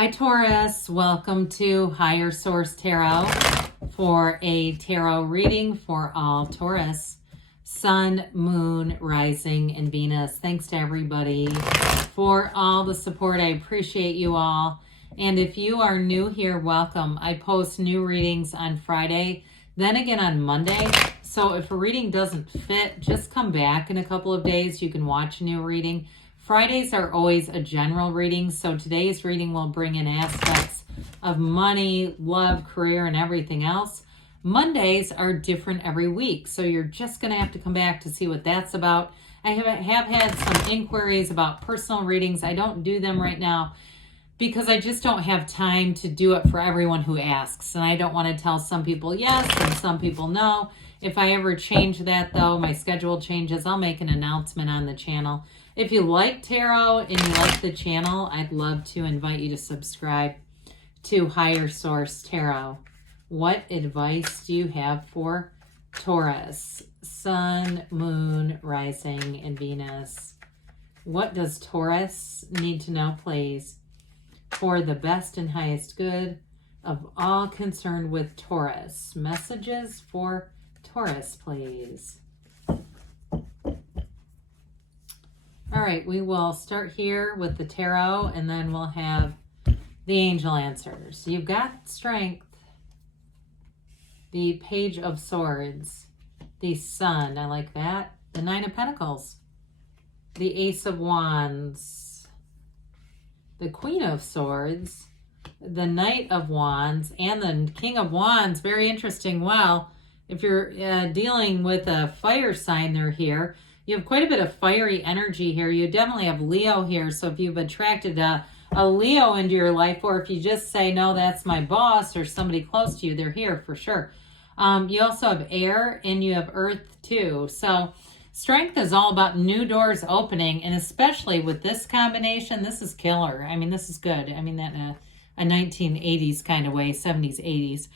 Hi Taurus, welcome to Higher Source Tarot for a tarot reading for all Taurus, Sun, Moon, Rising, and Venus. Thanks to everybody for all the support. I appreciate you all. And if you are new here, welcome. I post new readings on Friday, then again on Monday. So if a reading doesn't fit, just come back in a couple of days. You can watch a new reading. Fridays are always a general reading, so today's reading will bring in aspects of money, love, career, and everything else. Mondays are different every week, so you're just going to have to come back to see what that's about. I have had some inquiries about personal readings. I don't do them right now because I just don't have time to do it for everyone who asks, and I don't want to tell some people yes and some people no. If I ever change that, though, my schedule changes, I'll make an announcement on the channel. If you like tarot and you like the channel, I'd love to invite you to subscribe to Higher Source Tarot. What advice do you have for Taurus, Sun, Moon, Rising, and Venus? What does Taurus need to know, please, for the best and highest good of all concerned with Taurus? Messages for Taurus, please. All right, we will start here with the tarot, and then we'll have the angel answers. You've got Strength, the Page of Swords, the Sun, I like that, the Nine of Pentacles, the Ace of Wands, the Queen of Swords, the Knight of Wands, and the King of Wands. Very interesting. Well, if you're dealing with a fire sign, they're here. You have quite a bit of fiery energy here. You definitely have Leo here. So if you've attracted a Leo into your life, or if you just say, no, that's my boss or somebody close to you, they're here for sure. You also have air and you have earth too. So Strength is all about new doors opening, and especially with this combination, this is killer. I mean, this is good. I mean that in a 1980s kind of way, 70s, 80s.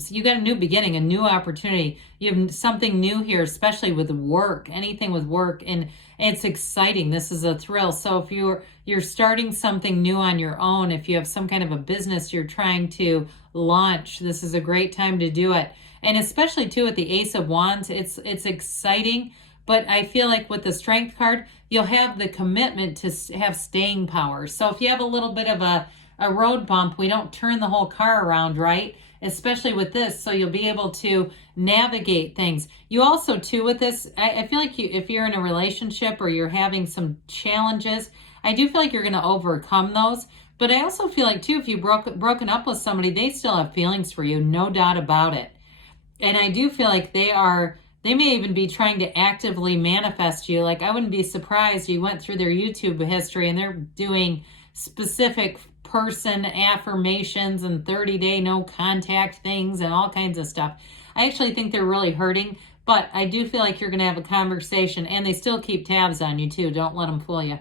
So you got a new beginning, a new opportunity. You have something new here, especially with work, anything with work, and it's exciting. This is a thrill. So if you're starting something new on your own, if you have some kind of a business you're trying to launch, this is a great time to do it. And especially too with the Ace of Wands, it's exciting. But I feel like with the Strength card, you'll have the commitment to have staying power. So if you have a little bit of a road bump, we don't turn the whole car around, right? Especially with this, so you'll be able to navigate things. You also, too, with this, I feel like if you're in a relationship or you're having some challenges, I do feel like you're going to overcome those. But I also feel like, too, if you've broken up with somebody, they still have feelings for you, no doubt about it. And I do feel like they may even be trying to actively manifest you. Like, I wouldn't be surprised you went through their YouTube history and they're doing specific person affirmations and 30-day no contact things and all kinds of stuff. I actually think they're really hurting, but I do feel like you're going to have a conversation, and they still keep tabs on you too. Don't let them fool you.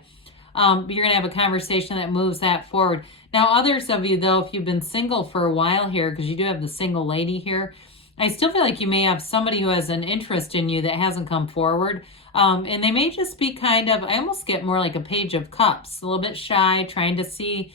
But you're going to have a conversation that moves that forward. Now, others of you, though, if you've been single for a while here, because you do have the single lady here, I still feel like you may have somebody who has an interest in you that hasn't come forward. And they may just be kind of, I almost get more like a Page of Cups, a little bit shy, trying to see,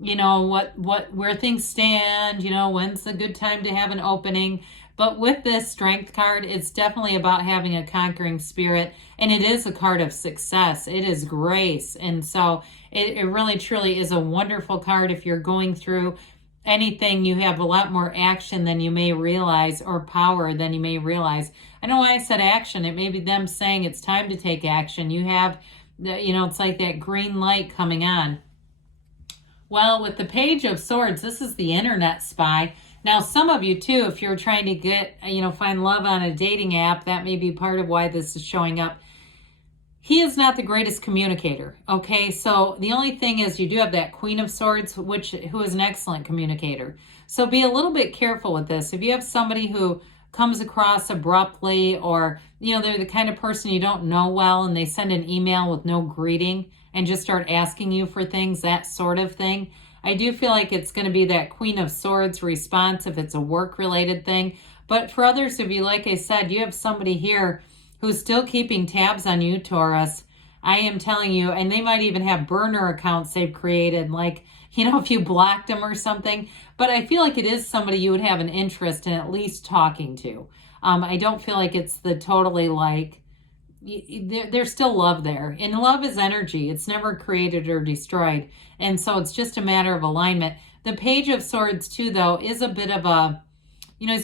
you know, where things stand, you know, when's a good time to have an opening. But with this Strength card, it's definitely about having a conquering spirit, and it is a card of success. It is grace. And so it really truly is a wonderful card. If you're going through anything, you have a lot more action than you may realize, or power than you may realize. I know why I said action. It may be them saying it's time to take action. You have, you know, it's like that green light coming on. Well, with the Page of Swords, this is the internet spy. Now, some of you, too, if you're trying to get, you know, find love on a dating app, that may be part of why this is showing up. He is not the greatest communicator, okay? So the only thing is you do have that Queen of Swords, who is an excellent communicator. So be a little bit careful with this. If you have somebody who comes across abruptly, or, you know, they're the kind of person you don't know well, and they send an email with no greeting and just start asking you for things, that sort of thing, I do feel like it's going to be that Queen of Swords response if it's a work-related thing. But for others of you, like I said, you have somebody here who's still keeping tabs on you, Taurus. I am telling you, and they might even have burner accounts they've created, like, you know, if you blocked them or something. But I feel like it is somebody you would have an interest in at least talking to. I don't feel like it's the totally like, there's still love there. And love is energy. It's never created or destroyed. And so it's just a matter of alignment. The Page of Swords, too, though, is a bit of a, you know,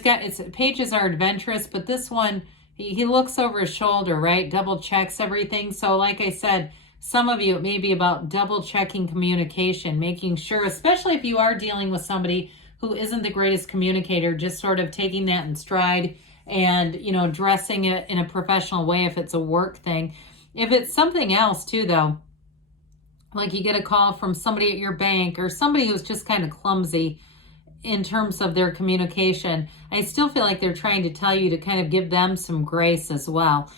pages are adventurous, but this one, he looks over his shoulder, right? Double checks everything. So like I said, some of you, it may be about double checking communication, making sure, especially if you are dealing with somebody who isn't the greatest communicator, just sort of taking that in stride and, you know, addressing it in a professional way if it's a work thing. If it's something else too, though, like you get a call from somebody at your bank or somebody who's just kind of clumsy in terms of their communication, I still feel like they're trying to tell you to kind of give them some grace as well.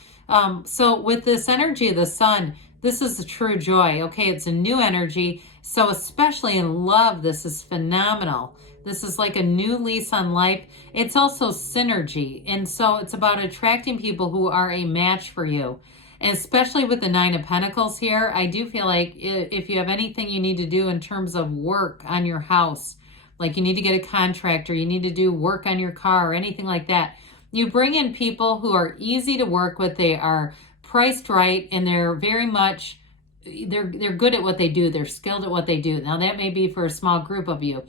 So with this energy of the sun, this is a true joy. Okay, it's a new energy. So especially in love, this is phenomenal. This is like a new lease on life. It's also synergy. And so it's about attracting people who are a match for you. And especially with the Nine of Pentacles here, I do feel like if you have anything you need to do in terms of work on your house, like you need to get a contractor, you need to do work on your car or anything like that, you bring in people who are easy to work with. They are priced right, and they're very much, they're good at what they do. They're skilled at what they do. Now that may be for a small group of you.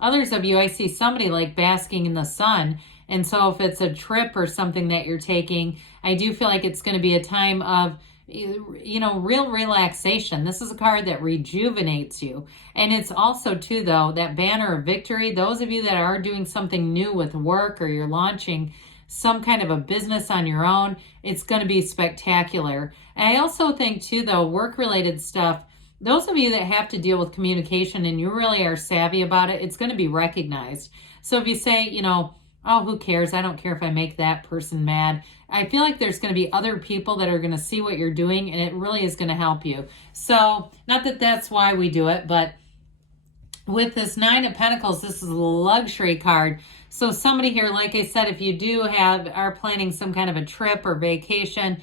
Others of you, I see somebody like basking in the sun. And so if it's a trip or something that you're taking, I do feel like it's going to be a time of, you know, real relaxation. This is a card that rejuvenates you. And it's also too, though, that banner of victory. Those of you that are doing something new with work or you're launching some kind of a business on your own, it's going to be spectacular. And I also think too, though, work-related stuff, those of you that have to deal with communication and you really are savvy about it, it's going to be recognized. So if you say, you know, oh, who cares? I don't care if I make that person mad. I feel like there's going to be other people that are going to see what you're doing, and it really is going to help you. So not that that's why we do it, but with this Nine of Pentacles, this is a luxury card. So somebody here, like I said, if you are planning some kind of a trip or vacation,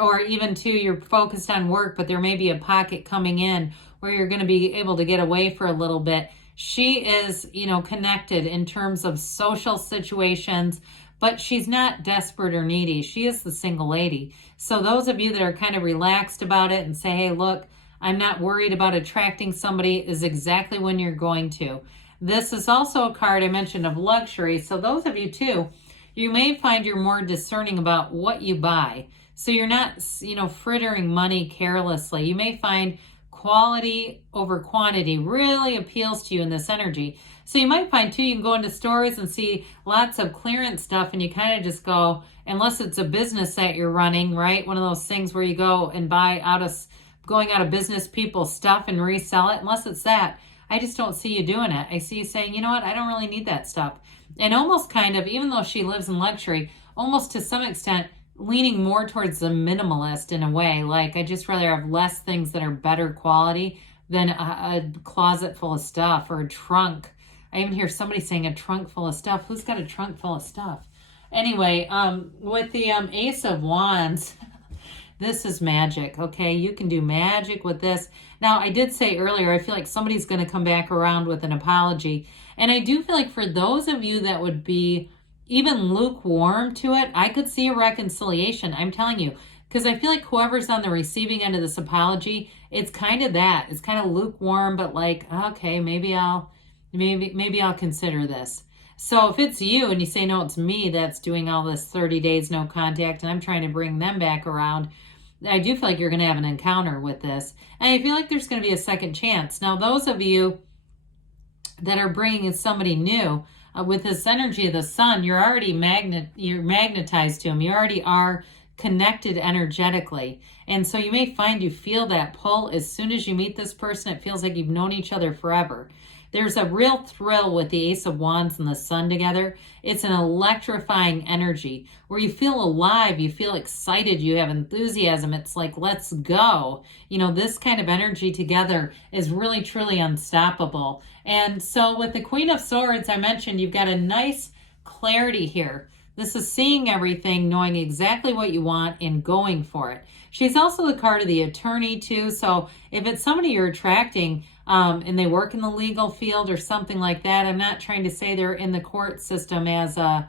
or even too, you're focused on work, but there may be a pocket coming in where you're going to be able to get away for a little bit. She is, you know, connected in terms of social situations, but she's not desperate or needy. She is the single lady. So those of you that are kind of relaxed about it and say, hey, look, I'm not worried about attracting somebody, is exactly when you're going to. This is also a card I mentioned of luxury. So those of you too, you may find you're more discerning about what you buy. So you're not, you know, frittering money carelessly. You may find quality over quantity really appeals to you in this energy. So you might find too, you can go into stores and see lots of clearance stuff and you kind of just go, unless it's a business that you're running, right? One of those things where you go and buy going out of business people's stuff and resell it. Unless it's that, I just don't see you doing it. I see you saying, you know what? I don't really need that stuff. And almost kind of, even though she lives in luxury, almost to some extent, leaning more towards the minimalist in a way. Like, I just rather have less things that are better quality than a closet full of stuff or a trunk. I even hear somebody saying a trunk full of stuff. Who's got a trunk full of stuff? Anyway, with the Ace of Wands, this is magic, okay? You can do magic with this. Now, I did say earlier, I feel like somebody's going to come back around with an apology. And I do feel like for those of you that would be even lukewarm to it, I could see a reconciliation. I'm telling you, because I feel like whoever's on the receiving end of this apology, it's kind of that. It's kind of lukewarm, but like, okay, maybe I'll consider this. So if it's you and you say, no, it's me that's doing all this 30 days no contact and I'm trying to bring them back around, I do feel like you're going to have an encounter with this. And I feel like there's going to be a second chance. Now, those of you that are bringing in somebody new, with this energy of the sun, you're already magnetized to them. You already are connected energetically. And so you may find you feel that pull as soon as you meet this person. It feels like you've known each other forever. There's a real thrill with the Ace of Wands and the sun together. It's an electrifying energy where you feel alive, you feel excited, you have enthusiasm. It's like, let's go. You know, this kind of energy together is really, truly unstoppable. And so with the Queen of Swords, I mentioned you've got a nice clarity here. This is seeing everything, knowing exactly what you want and going for it. She's also the card of the attorney too. So if it's somebody you're attracting and they work in the legal field or something like that, I'm not trying to say they're in the court system as a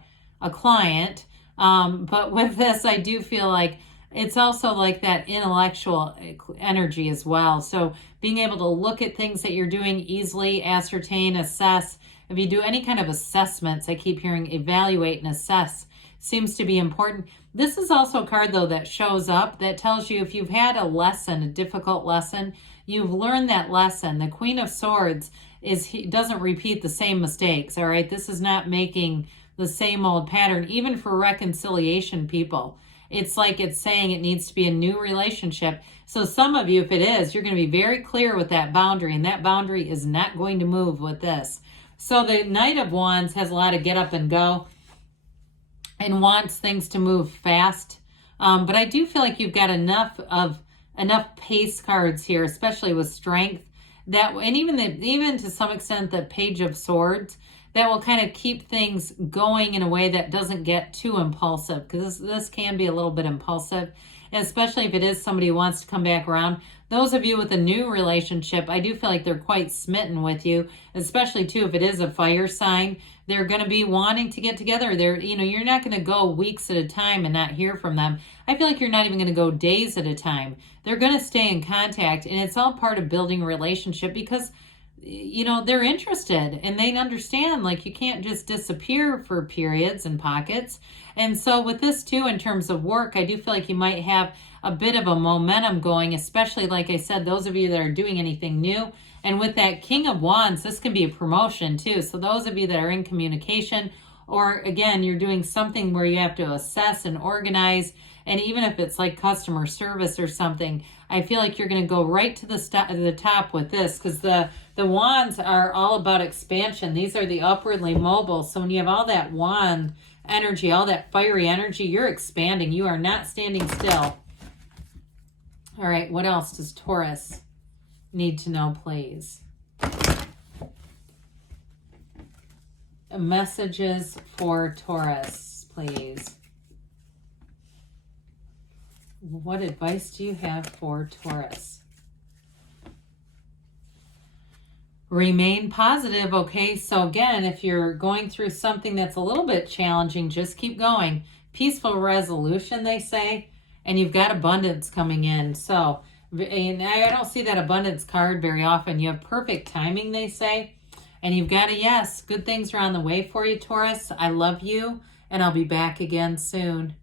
client. But with this, I do feel like it's also like that intellectual energy as well. So being able to look at things that you're doing easily, ascertain, assess. If you do any kind of assessments, I keep hearing evaluate and assess seems to be important. This is also a card, though, that shows up that tells you if you've had a lesson, a difficult lesson, you've learned that lesson. The Queen of Swords doesn't repeat the same mistakes, all right? This is not making the same old pattern, even for reconciliation people. It's like it's saying it needs to be a new relationship. So some of you, if it is, you're going to be very clear with that boundary, and that boundary is not going to move with this. So the Knight of Wands has a lot of get up and go and wants things to move fast. But I do feel like you've got enough pace cards here, especially with strength, and even to some extent the Page of Swords, that will kind of keep things going in a way that doesn't get too impulsive, because this can be a little bit impulsive, and especially if it is somebody who wants to come back around. Those of you with a new relationship, I do feel like they're quite smitten with you, especially too if it is a fire sign. They're going to be wanting to get together. You're not going to go weeks at a time and not hear from them. I feel like you're not even going to go days at a time. They're going to stay in contact, and it's all part of building a relationship because they're interested and they understand, like, you can't just disappear for periods and pockets. And so with this too, in terms of work, I do feel like you might have a bit of a momentum going, especially, like I said, those of you that are doing anything new. And with that King of Wands, this can be a promotion too. So those of you that are in communication, or again, you're doing something where you have to assess and organize, and even if it's like customer service or something, I feel like you're going to go right to the top with this, because the wands are all about expansion. These are the upwardly mobile. So when you have all that wand energy, all that fiery energy, you're expanding. You are not standing still. All right, what else does Taurus need to know, please? Messages for Taurus, please. What advice do you have for Taurus? Remain positive. Okay, so again, if you're going through something that's a little bit challenging, just keep going. Peaceful resolution, they say, and you've got abundance coming in. So, and I don't see that abundance card very often. You have perfect timing, they say, and you've got a yes. Good things are on the way for you, Taurus. I love you, and I'll be back again soon.